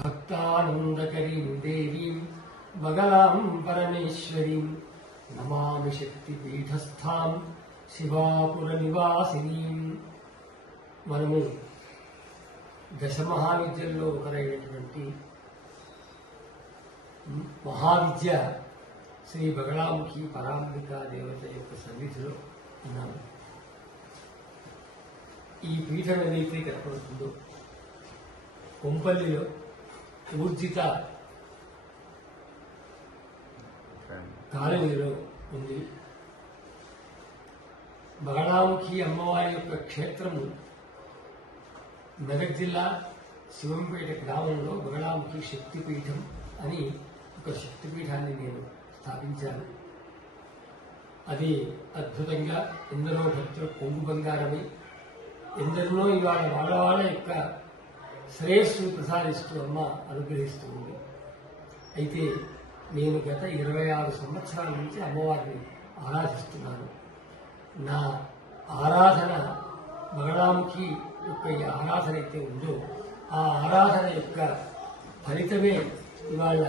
భక్తానందకరీం దేవీం బగలాం పరమేశ్వరీం నమామి శక్తిపీఠస్థాం శివాపుర నివాసినీం మనము దశమహావిద్యల్లో ఒకరైనటువంటి మహావిద్య శ్రీ బగళాముఖి పరాంబిక దేవత యొక్క సన్నిధిలో ఉన్నాము. ఈ పీఠం ఏదైతే కనపడుతుందో? కొంపల్లిలో ఊర్జిత. కాలనీలో ఉంది. బగళాముఖి అమ్మవారి యొక్క క్షేత్రము మెదక్ జిల్లా శివంపేట గ్రామంలో బగళాముఖి శక్తిపీఠం అని ఒక శక్తిపీఠాన్ని నేను స్థాపించాను. అది అద్భుతంగా ఎందరో భక్తుల కొంగు బంగారమై ఎందరినో ఇవాళ వాళ్ళ వాళ్ళ యొక్క శ్రేయస్సును ప్రసాదిస్తూ అమ్మ అనుగ్రహిస్తూ ఉంది అయితే నేను గత ఇరవై ఆరు సంవత్సరాల నుంచి అమ్మవారిని ఆరాధిస్తున్నాను. నా ఆరాధన బగళాముఖి యొక్క ఈ ఆరాధన అయితే ఉందో ఆ ఆరాధన యొక్క ఫలితమే ఇవాళ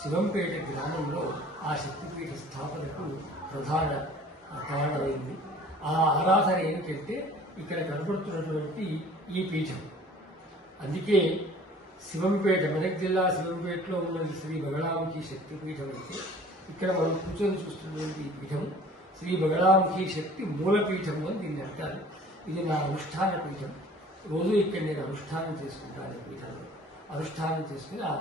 శివంపేట గ్రామంలో ఆ శక్తిపీఠ స్థాపనకు ప్రధాన కారణమైంది. ఆ ఆరాధన ఏమిటంటే ఇక్కడ కనబడుతున్నటువంటి ఈ పీఠం. అందుకే శివంపేట మెదక్ జిల్లా శివంపేటలో ఉన్నది శ్రీ బగళాముఖి శక్తిపీఠం అయితే ఇక్కడ మనం కూర్చొని చూస్తున్నటువంటి ఈ పీఠం శ్రీ బగళాముఖి శక్తి మూలపీఠం అని దీన్ని అంటారు. ఇది నా అనుష్ఠాన పీఠం. రోజు ఇక్కడ నేను అనుష్ఠానం చేసుకుంటాను ఈ పీఠంలో అనుష్ఠానం చేసుకుని ఆ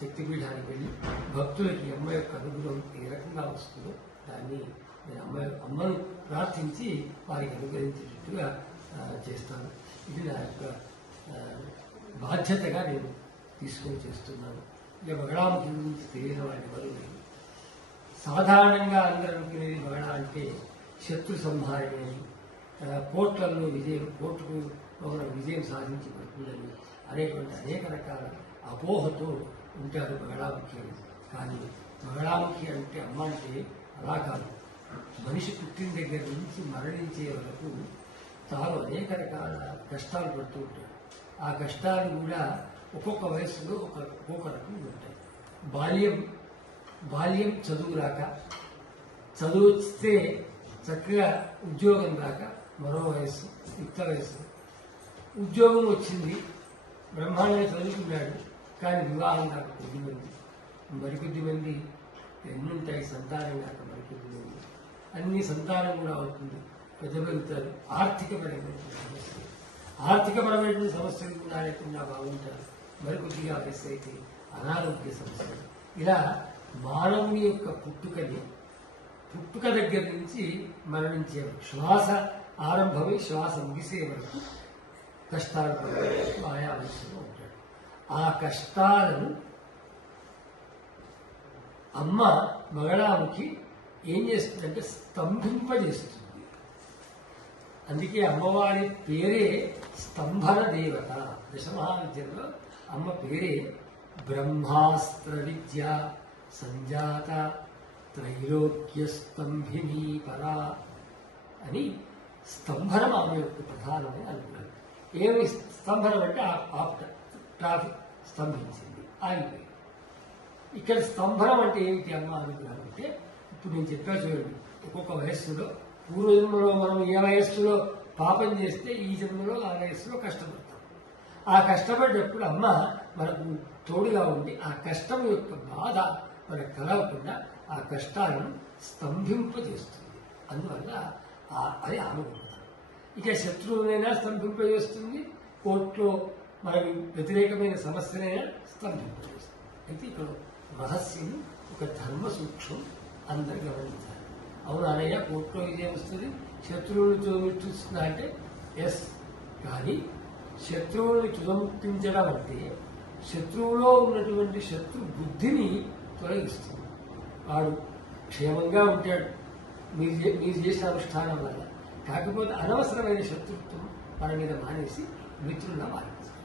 శక్తిపీఠానికి వెళ్ళి భక్తులకి అమ్మ యొక్క అనుగ్రహం ఏ రకంగా వస్తుందో దాన్ని నేను అమ్మ అమ్మను ప్రార్థించి వారికి అనుగ్రహించేటట్టుగా చేస్తాను. ఇది నా యొక్క బాధ్యతగా నేను తీసుకొని చేస్తున్నాను. ఇక మగడానికి గురించి తెలియని వాడి వల్ల లేదు. సాధారణంగా అందరూ అనుకునేది మగడ అంటే శత్రు సంహారమే కోట్లలో విజయం కోర్టుకు ఒక విజయం సాధించి పడుతుందని అనేటువంటి అనేక రకాల అపోహతో ఉంటారు మగడాముఖి అని. కానీ మగడాముఖి అంటే అమ్మ అంటే అలా కాదు. మనిషి పుట్టిన దగ్గర నుంచి మరణించే వరకు తాను అనేక రకాల కష్టాలు పడుతూ ఉంటాడు. ఆ కష్టాలు కూడా ఒక్కొక్క వయస్సులో ఒక ఒక్కొక్క రకంగా ఉంటాయి. బాల్యం బాల్యం చదువు రాక చదువు వస్తే చక్కగా ఉద్యోగం రాక మరో వయస్సు యుక్త వయస్సు ఉద్యోగం వచ్చింది బ్రహ్మాండంగా చదువుకున్నాడు కానీ వివాహం కాక కొద్ది మంది మరికొద్ది మంది ఎన్నుంటాయి సంతానం కాక మరికొద్ది మంది. అన్ని సంతానం కూడా అవుతుంది. పెద్ద పెరుగుతారు ఆర్థికపరమైనటువంటి సమస్యలు ఆర్థికపరమైన సమస్యలు కూడా లేకుండా బాగుంటారు. మరికొద్దిగా వయసు అయితే అనారోగ్య సమస్యలు. ఇలా మానవుని యొక్క పుట్టుకని పుట్టుక దగ్గర నుంచి మరణించే శ్వాస ఆరంభమై శ్వాస ముగిసే వరకు కష్టాలు పడుతూ ఆయా వయసులో ఉంటాడు. ఆ కష్టాలను అమ్మ మగళాముఖి ఏం చేస్తుందంటే స్తంభింపజేస్తుంది. అందుకే అమ్మవారి పేరే స్తంభన దేవత. దశమహావిద్యలో అమ్మ పేరే బ్రహ్మాస్త్ర విద్య సంజాత త్రైలోక్య పరా అని స్తంభనం ఆమె యొక్క ప్రధానమైన అనుగ్రహం. ఏమి స్తంభనం అంటే ఆ- ట్రాఫిక్ స్తంభించింది ఆగిపోయింది. ఇక్కడ స్తంభనం అంటే ఏమిటి అమ్మ అనుగ్రహం అంటే ఇప్పుడు నేను చెప్పా చూడండి ఒక్కొక్క వయస్సులో పూర్వజన్మలో మనం ఏ వయస్సులో పాపం చేస్తే ఈ జన్మలో ఆ వయస్సులో కష్టపడతాం. ఆ కష్టపడేటప్పుడు అమ్మ మనకు తోడుగా ఉండి ఆ కష్టం యొక్క బాధ మనకు కలవకుండా ఆ కష్టాలను స్తంభింపజేస్తుంది. అందువల్ల ఆ- అది ఆనుకుంటాం ఇక శత్రువునైనా స్తంభింపజేస్తుంది కోర్టులో మనకి వ్యతిరేకమైన సమస్యనైనా స్తంభింపజేస్తుంది. అయితే ఇక్కడ రహస్యం ఒక ధర్మ సూక్ష్మం అందరు గమనించాలి. అవును అనయ్య కోర్టులో విజయం వస్తుంది. శత్రువుని తుదముట్టిస్తుందా అంటే ఎస్ కానీ శత్రువుని చుదముక్తించడం అంటే శత్రువులో ఉన్నటువంటి శత్రు బుద్ధిని తొలగిస్తుంది. వాడు క్షేమంగా ఉంటాడు. మీరు మీరు చేసిన అనుష్ఠానం వల్ల. కాకపోతే అనవసరమైన శత్రుత్వం మన మీద మానేసి మిత్రుల్లా మారించాలి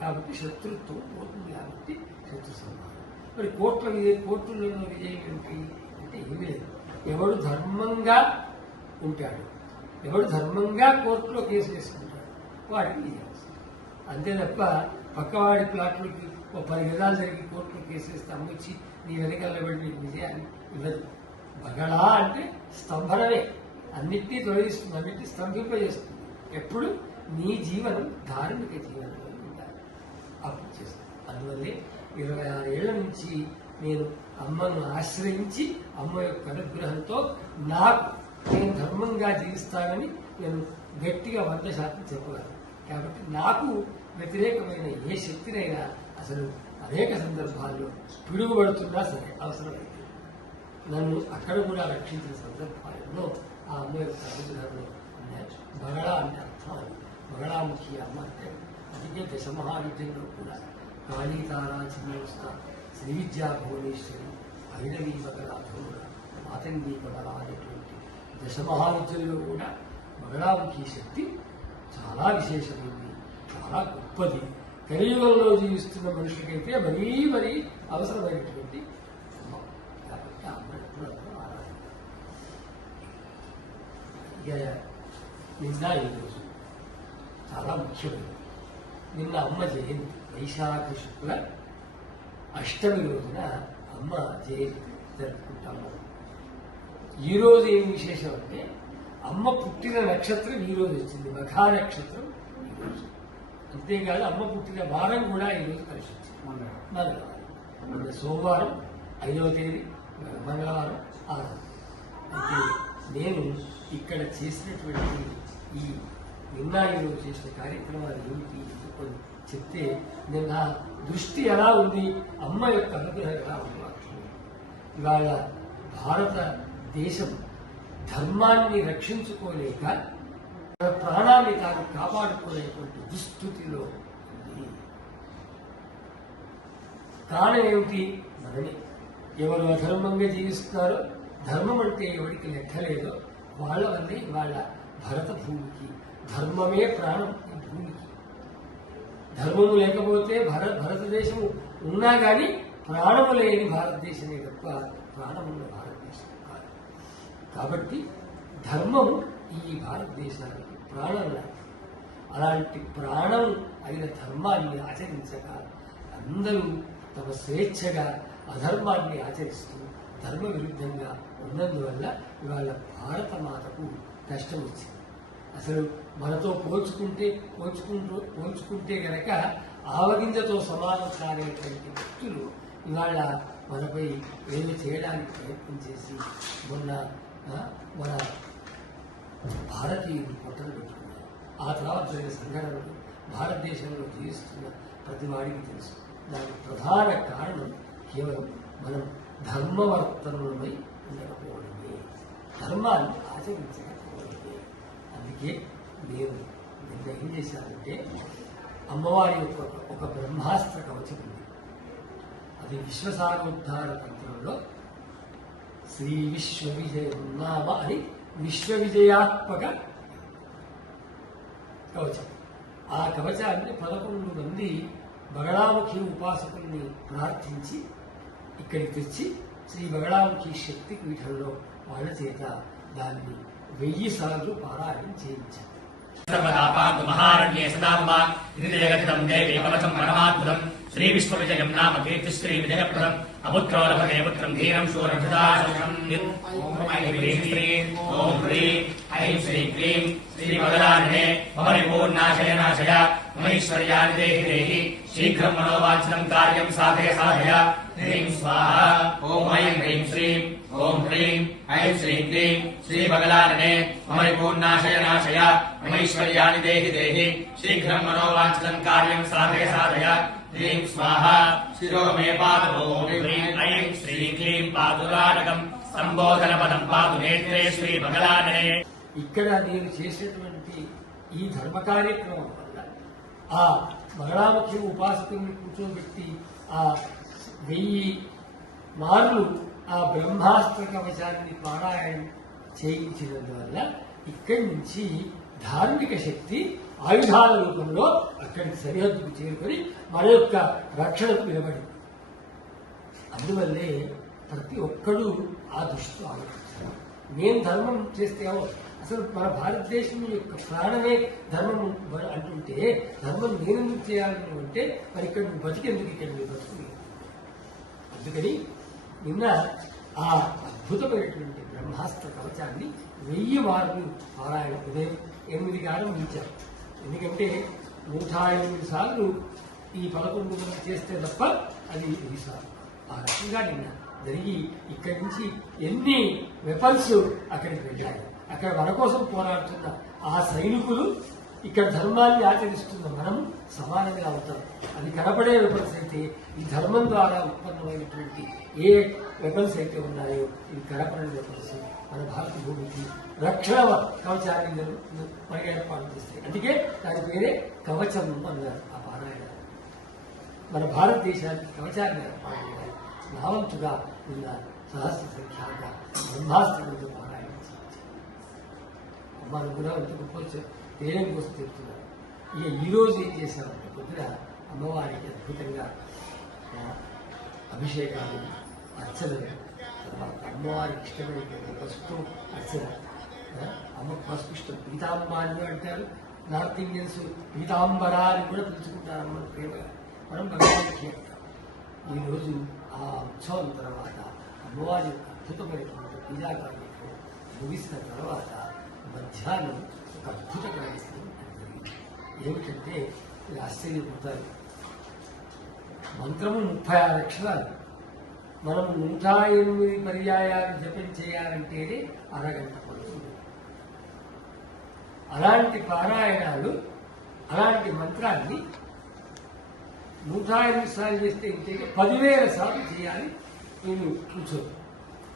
కాబట్టి శత్రుత్వం పోతుంది కాబట్టి శత్రు సంహారం. మరి కోర్టుల విజయం కోర్టులో ఉన్న విజయం ఏంటి అంటే ఏమీ లేదు. ఎవడు ధర్మంగా ఉంటాడు ఎవడు ధర్మంగా కోర్టులో కేసు వేసుకుంటాడు వాడికి అంతే తప్ప పక్కవాడి ప్లాట్లకి ఓ పది గదాలు జరిగి కోర్టులో కేసు వేస్తే అమ్మొచ్చి నీ వెనకాల పడి నీకు విజయాన్ని ఇవ్వదు. బగళా అంటే స్తంభనమే. అన్నిటినీ తొలగిస్తుంది అన్నిటినీ స్తంభింపజేస్తుంది. ఎప్పుడు? నీ జీవనం ధార్మిక జీవనంలో ఉండాలి అప్పుడు చేస్తుంది. అందువల్లే ఇరవై ఆరేళ్ళ నుంచి నేను అమ్మను ఆశ్రయించి అమ్మ యొక్క అనుగ్రహంతో నాకు నేను ధర్మంగా జీవిస్తానని నేను గట్టిగా వంద శాతం చెప్పగలను. కాబట్టి నాకు వ్యతిరేకమైన ఏ శక్తినైనా అసలు అనేక సందర్భాల్లో పిడుగుపడుతున్నా సరే అవసరమైతే నన్ను అక్కడ కూడా రక్షించిన సందర్భాలలో ఆ అమ్మ యొక్క అనుగ్రహంలో ఉన్నాయి బగళ అంటే అర్థం అది. బగళాముఖి అమ్మ అంటే అందుకే దశమహావిద్యంలో కూడా కాళీతారా చిన్నవస్థ శ్రీ విద్యా భువనేశ్వరి భైరవీ బగళాధూర మాతంగి బగళ అనేటువంటి దశమహావిద్యల్లో కూడా బగళాముఖి శక్తి చాలా విశేషమైంది చాలా గొప్పది. కలియుగంలో జీవిస్తున్న మనుషులకైతే మరీ మరీ అవసరమైనటువంటి అమ్మ కాబట్టి ఆ అమ్మ ఎప్పుడు అందరూ ఆరాధించాలి. ఇక నిన్న ఈరోజు చాలా ముఖ్యమైనది. నిన్న అమ్మ జయంతి వైశాఖ శుక్ల అష్టమి రోజున అమ్మ జయంతి జరుపుకుంటాము. ఈ రోజు ఏం విశేషం అంటే అమ్మ పుట్టిన నక్షత్రం ఈ రోజు వచ్చింది మఖా నక్షత్రం ఈరోజు అంతేకాదు అమ్మ పుట్టిన వారం కూడా ఈ రోజు కలిసి వచ్చింది. మంగళవారం సోమవారం ఐదవ తేదీ మంగళవారం ఆరవ అంటే నేను ఇక్కడ చేసినటువంటి ఈ నిన్న ఈరోజు చేసిన కార్యక్రమాలు ఏమిటి? కొన్ని చెప్తే నేను నా దృష్టి ఎలా ఉంది? అమ్మ యొక్క అనుగ్రహం ఎలా ఉంది ఇవాళ భారతదేశం ధర్మాన్ని రక్షించుకోలేక తన ప్రాణాన్ని తాను కాపాడుకోలేటువంటి దుస్థితిలో ఉంది. కారణం ఏమిటి? మనమే ఎవరు అధర్మంగా జీవిస్తున్నారో ధర్మం అంటే ఎవరికి లెక్కలేదో వాళ్ళ వల్లే వాళ్ళ భరత భూమికి ధర్మమే ప్రాణం భూమికి ధర్మము లేకపోతే భారత భారతదేశం ఉన్నా కానీ ప్రాణము లేని భారతదేశమే తప్ప ప్రాణమున్న భారతదేశం కాదు. కాబట్టి ధర్మం ఈ భారతదేశానికి ప్రాణం లాంటిది. అలాంటి ప్రాణం అయిన ధర్మాన్ని ఆచరించక అందరూ తమ స్వేచ్ఛగా అధర్మాన్ని ఆచరిస్తూ ధర్మ విరుద్ధంగా ఉన్నందువల్ల ఇవాళ భారత మాతకు కష్టం వచ్చింది. అసలు మనతో పోల్చుకుంటే పోల్చుకుంటూ పోల్చుకుంటే గనక ఆవగింజతో సమానం కానేటువంటి వ్యక్తులు ఇవాళ మనపై ఏమి చేయడానికి ప్రయత్నం చేసి మొన్న మన భారతీయులు పొట్టలు పెట్టుకున్నారు. ఆ తర్వాత జరిగిన సంఘటనలు భారతదేశంలో జీవిస్తున్న ప్రతి వాడికి తెలుసు. దానికి ప్రధాన కారణం కేవలం మనం ధర్మవర్తనమై ఉండకపోవడమే. ధర్మాన్ని ఆచరించకపోవడమే. అందుకే దేవుడు నిన్న ఏం చేశారంటే అమ్మవారి యొక్క ఒక బ్రహ్మాస్త్ర కవచం ఉంది. అది విశ్వసారోద్ధార తంత్రంలో శ్రీ విశ్వ విజయనామ అని విశ్వ విజయాత్మక కవచం. ఆ కవచాన్ని పదకొండు మంది బగళాముఖి ఉపాసకుల్ని ప్రార్థించి ఇక్కడికి తెచ్చి శ్రీ బగళాముఖి శక్తి పీఠంలో వాళ్ళ చేత దాన్ని వెయ్యి సార్లు పారాయణం చేయించారు. महारण्ये सदा मम जगदिदम् देवी कवचम् परमाद्भुतम् श्रीविश्वविजयम् नाम कीर्तिश्रीविजयप्रदम् अपुत्रो पुत्रम् धीरम् शूरभृदाशम् ॐ ह्रीं ऐं श्रीं क्लीं श्रीमदराणे मम रिपूर्णाशय देहि देहि शीघ्रम् मनोवाञ्छनम् कार्यम् साधय साधय। ह्रीं स्वाहा ॐ ऐं ह्रीं श्रीं ॐ ह्रीं ऐं श्रीं क्लीं श्रीमगलारणे मम रिपूर्णाशय नाशय ममैश्वर्याणि देहि देहि शीघ्रम् मनोवाञ्छनम् कार्यम् साधय साधय ह्रीं स्वाहा शिरो मे पातु ॐ ह्रीं ऐं श्रीं क्लीं पातुराटकम् सम्बोधनपदम् पातु नेत्रे श्रीमगलारणे ఇక్కడ నేను చేసేటువంటి ఈ ధర్మ కార్యక్రమం వల్ల ఆ మరణాముఖి ఉపాసకుల్ని కూర్చోబెట్టి ఆ వెయ్యి మార్లు ఆ బ్రహ్మాస్త్ర కవచాన్ని పారాయణం చేయించినందువల్ల ఇక్కడి నుంచి ధార్మిక శక్తి ఆయుధాల రూపంలో అక్కడికి సరిహద్దుకు చేరుకొని మన యొక్క రక్షణకు నిలబడింది. అందువల్లే ప్రతి ఒక్కడూ ఆ దృష్టితో ఆలోచిస్తారు నేను ధర్మం చేస్తే అసలు మన భారతదేశం యొక్క ప్రాణమే ధర్మం అంటుంటే ధర్మం నేనెందుకు చేయాలను అంటే మరి ఇక్కడ నువ్వు బతికెందుకు ఇక్కడ నువ్వు అందుకని నిన్న ఆ అద్భుతమైనటువంటి బ్రహ్మాస్త్ర కవచాన్ని వెయ్యి మార్లు పారాయణ ఉదయం ఎనిమిది ఆరంభించారు ఎందుకంటే నూట ఎనిమిది సార్లు ఈ పదకొండు మంది చేస్తే తప్ప అది వెయ్యి ఆ రకంగా నిన్న జరిగి ఇక్కడి నుంచి ఎన్ని వెపన్స్ అక్కడికి వెళ్ళాయి. అక్కడ మన కోసం పోరాడుతున్న ఆ సైనికులు ఇక్కడ ధర్మాన్ని ఆచరిస్తున్న మనం సమానంగా అవుతాం అది కనపడే వెపన్స్ అయితే ఈ ధర్మం ద్వారా ఉత్పన్నమైనటువంటి ఏ వెపన్స్ అయితే ఉన్నాయో ఇవి కనపడని వెపన్స్ మన భారత భూమికి రక్షణ కవచాన్ని నిర్- మనకి ఏర్పాటు చేస్తాయి అందుకే దాని పేరే కవచం అన్నారు ఆ పారాయణ. మన భారతదేశానికి కవచాన్ని ఏర్పాటు చేయాలి నావంతుగా ఉన్న సహస్ర సంఖ్యాక బ్రహ్మాస్త్రంతో పారాయణ చేయించాలి. మన కూడా గొప్ప తేలం కోసం చెప్తున్నారు ఇక ఈరోజు ఏం చేశారంటే పొద్దున అమ్మవారికి అద్భుతంగా అభిషేకాలు అర్చనలు తర్వాత అమ్మవారికి ఇష్టమైనటువంటి పసుపు అర్చన అమ్మ పసుపు ఇష్టం పీతాంబ అని అంటారు. నార్త్ ఇండియన్స్ పీతాంబర అని కూడా పిలుచుకుంటారు అమ్మ ప్రేమగా మనం భగవానికి అంటాం. ఈరోజు ఆ ఉత్సవం తర్వాత అమ్మవారి యొక్క అద్భుతమైనటువంటి పూజా కార్యక్రమం ముగిసిన తర్వాత మధ్యాహ్నం అద్భుత ప్రయత్నం ఏమిటంటే ఇది ఆశ్చర్యపోతారు మంత్రము ముప్పై ఆరు అక్షరాలు. మనం నూట ఎనిమిది పర్యాయాలు జపం చేయాలంటేనే అరగంట పడుతుంది. అలాంటి పారాయణాలు అలాంటి మంత్రాన్ని నూట ఎనిమిది సార్లు చేస్తే ఇంతే పదివేల సార్లు చేయాలి నేను కూర్చోను.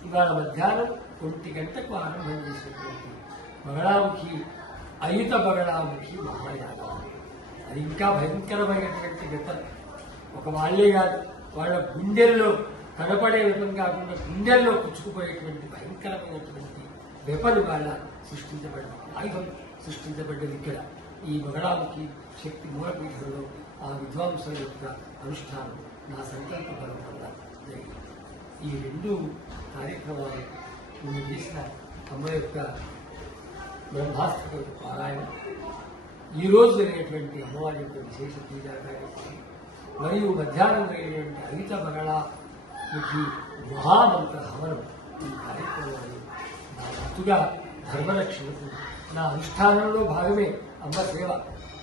ఇవాళ మధ్యాహ్నం ఒంటి గంటకు ఆరంభం చేసినటువంటి బగడాముఖి అయుత బగడాముఖి మహాయాగం అది ఇంకా భయంకరమైనటువంటి విపత్ ఒక వాళ్ళే కాదు వాళ్ళ గుండెల్లో కనపడే విధం కాకుండా గుండెల్లో పుచ్చుకుపోయేటువంటి భయంకరమైనటువంటి వెపలు వాళ్ళ సృష్టించబడ్డ ఆయుధం సృష్టించబడ్డది ఇక్కడ. ఈ బగడాముఖి శక్తి మూలపీఠంలో ఆ విద్వాంసుల యొక్క అనుష్ఠానం నా సంకల్ప బలం వల్ల జరిగింది. ఈ రెండు కార్యక్రమాలు నేను చేసిన అమ్మ యొక్క బ్రహ్మాస్త్ర పారాయణ ఈ రోజు జరిగేటువంటి అమ్మవారి యొక్క విశేష పూజా కార్యక్రమం మరియు మధ్యాహ్నం జరిగేటువంటి అహిత మరణానికి మహామంత్ర హవనం ఈ కార్యక్రమాలు నా వంతుగా ధర్మరక్షణకు నా అనుష్ఠానంలో భాగమే అమ్మ సేవ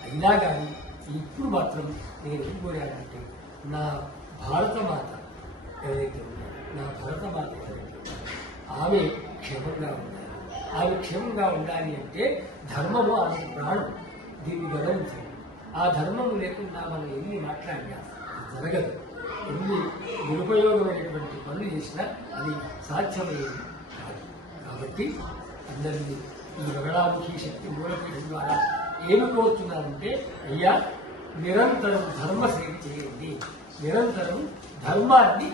అయినా కానీ ఇప్పుడు మాత్రం నేను ఏం కోరానంటే నా భారత మాత ఎవరైతే ఉన్నారో నా భరత మాత ఎవరైతే ఉన్నారో ఆమె క్షేమంగా ఉండాలి ఆరోగ్యంగా క్షేమంగా ఉండాలి అంటే ధర్మము ఆమె ప్రాణం దీన్ని గమనించండి ఆ ధర్మము లేకుండా మనం ఎన్ని మాట్లాడినా జరగదు. ఎన్ని నిరుపయోగమైనటువంటి పనులు చేసినా అది సాధ్యమయ్యేది కాదు. కాబట్టి అందరినీ ఈ వగడాముఖి శక్తి మూలపీఠం ద్వారా ఏమి కోరుతున్నారంటే అయ్యా నిరంతరం ధర్మ సేవ చేయండి నిరంతరం ధర్మాన్ని